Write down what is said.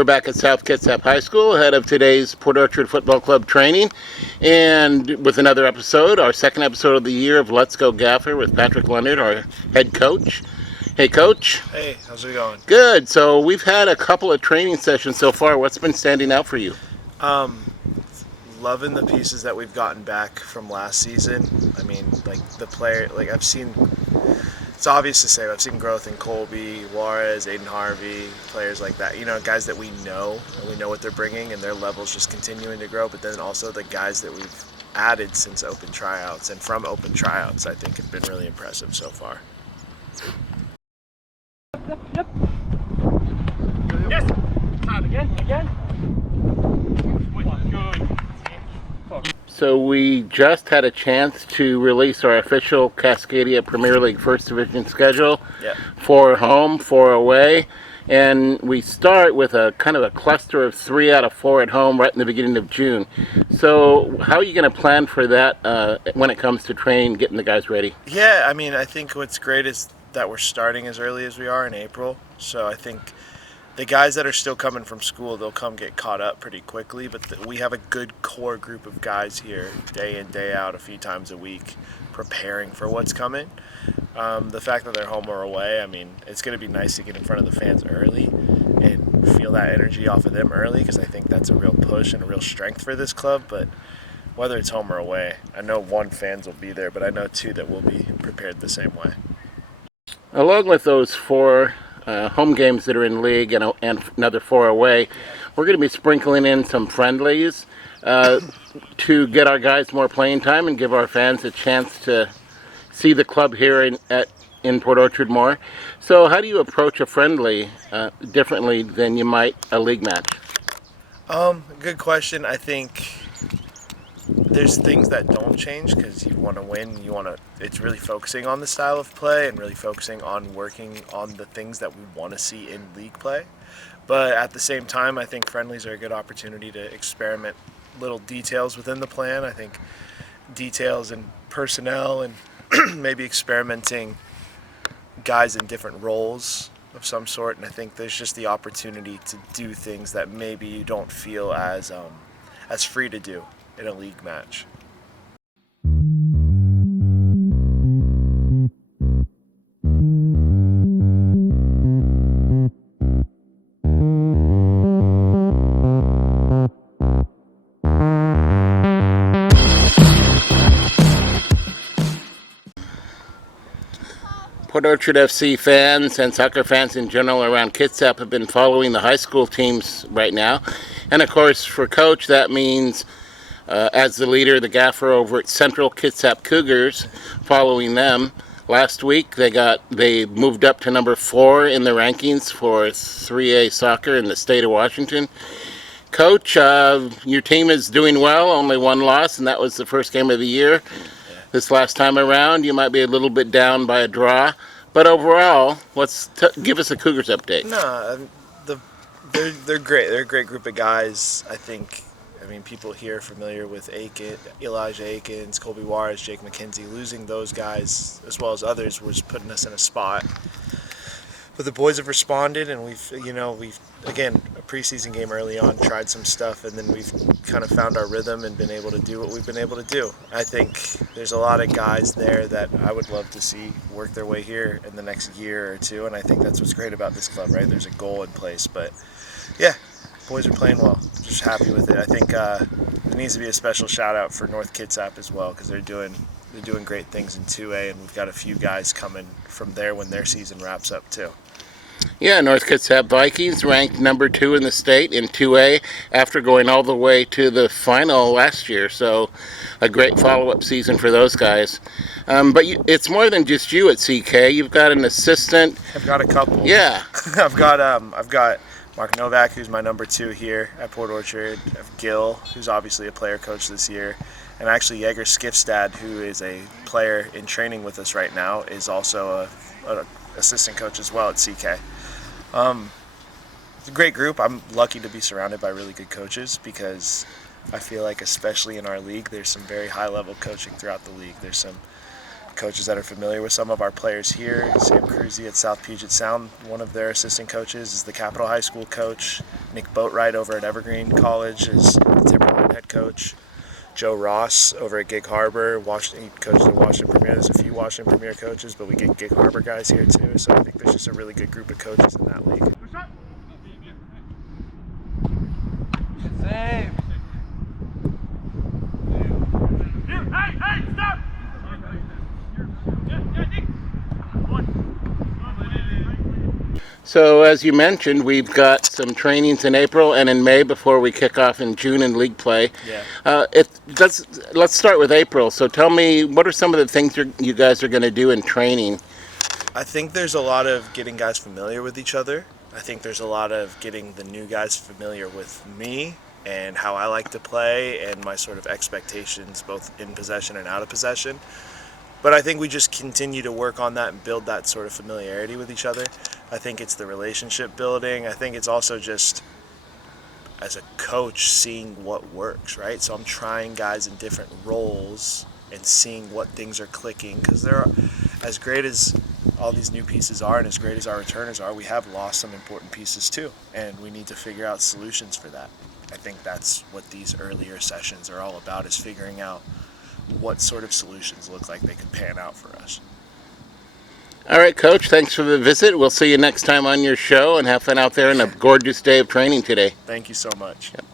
We're back at South Kitsap High School ahead of today's Port Orchard Football Club training, and with another episode, our second episode of the year of Let's Go Gaffer with Patrick Leonard, our head coach. Hey, Coach. Hey, how's it going? Good. So we've had a couple of training sessions so far. What's been standing out for you? Loving the pieces that we've gotten back from last season. I mean, I've seen, it's obvious to say, I've seen growth in Colby, Juarez, Aiden Harvey, players like that. You know, guys that we know, and we know what they're bringing, and their level's just continuing to grow. But then also the guys that we've added since open tryouts and from open tryouts, I think have been really impressive so far. Yep. Yes. Time again. So we just had a chance to release our official Cascadia Premier League First Division schedule. Yep. 4 home, 4 away. And we start with a kind of a cluster of 3 out of 4 at home right in the beginning of June. So how are you going to plan for that when it comes to training, getting the guys ready? Yeah, I mean, I think what's great is that we're starting as early as we are in April. So I think the guys that are still coming from school, they'll come get caught up pretty quickly. But we have a good core group of guys here, day in, day out, a few times a week, preparing for what's coming. The fact that they're home or away, I mean, it's going to be nice to get in front of the fans early and feel that energy off of them early, because I think that's a real push and a real strength for this club. But whether it's home or away, I know 1 fans will be there, but I know 2 that will be prepared the same way. Along with those 4 home games that are in league and another 4 away, we're going to be sprinkling in some friendlies to get our guys more playing time and give our fans a chance to see the club here in Port Orchard more. So how do you approach a friendly differently than you might a league match? Good question. I think there's things that don't change because you want to win. It's really focusing on the style of play and really focusing on working on the things that we want to see in league play. But at the same time, I think friendlies are a good opportunity to experiment little details within the plan. I think details in personnel and maybe experimenting guys in different roles of some sort. And I think there's just the opportunity to do things that maybe you don't feel as free to do in a league match. Port Orchard FC fans and soccer fans in general around Kitsap have been following the high school teams right now. And of course, for Coach, that means as the leader, the gaffer over at Central Kitsap Cougars, following them. Last week, they moved up to number 4 in the rankings for 3A soccer in the state of Washington. Coach, your team is doing well, only 1 loss, and that was the first game of the year. This last time around, you might be a little bit down by a draw, but overall, give us a Cougars update. No, they're great. They're a great group of guys. I mean, people here are familiar with Elijah Akins, Colby Juarez, Jake McKenzie. Losing those guys, as well as others, was putting us in a spot. But the boys have responded, and we've again, a preseason game early on, tried some stuff, and then we've kind of found our rhythm and been able to do what we've been able to do. I think there's a lot of guys there that I would love to see work their way here in the next year or 2, and I think that's what's great about this club, right? There's a goal in place, but yeah, boys are playing well. Just happy with it. I think there needs to be a special shout out for North Kitsap as well, because they're doing great things in 2A, and we've got a few guys coming from there when their season wraps up too. Yeah, North Kitsap Vikings ranked number 2 in the state in 2A after going all the way to the final last year. So a great follow-up season for those guys. But it's more than just you at CK. You've got an assistant. I've got a couple. Yeah. I've got Mark Novak, who's my number 2 here at Port Orchard. I have Gil, who's obviously a player coach this year. And actually Jaeger Skifstad, who is a player in training with us right now, is also a assistant coach as well at CK. It's a great group. I'm lucky to be surrounded by really good coaches, because I feel like especially in our league, there's some very high level coaching throughout the league. There's some coaches that are familiar with some of our players here. Sam Cruzy at South Puget Sound, one of their assistant coaches, is the Capitol High School coach. Nick Boatwright over at Evergreen College is the Timberline head coach. Joe Ross over at Gig Harbor, he coaches at Washington Premier. There's a few Washington Premier coaches, but we get Gig Harbor guys here too. So I think there's just a really good group of coaches in that league. Save. Hey, stop! So as you mentioned, we've got some trainings in April and in May before we kick off in June in league play. Yeah. Let's start with April. So tell me, what are some of the things you guys are going to do in training? I think there's a lot of getting guys familiar with each other. I think there's a lot of getting the new guys familiar with me and how I like to play and my sort of expectations both in possession and out of possession. But I think we just continue to work on that and build that sort of familiarity with each other. I think it's the relationship building. I think it's also just, as a coach, seeing what works, right? So I'm trying guys in different roles and seeing what things are clicking, because they're as great as all these new pieces are and as great as our returners are, we have lost some important pieces too, and we need to figure out solutions for that. I think that's what these earlier sessions are all about, is figuring out what sort of solutions look like they could pan out for us. All right, Coach, thanks for the visit. We'll see you next time on your show, and have fun out there on a gorgeous day of training today. Thank you so much. Yep.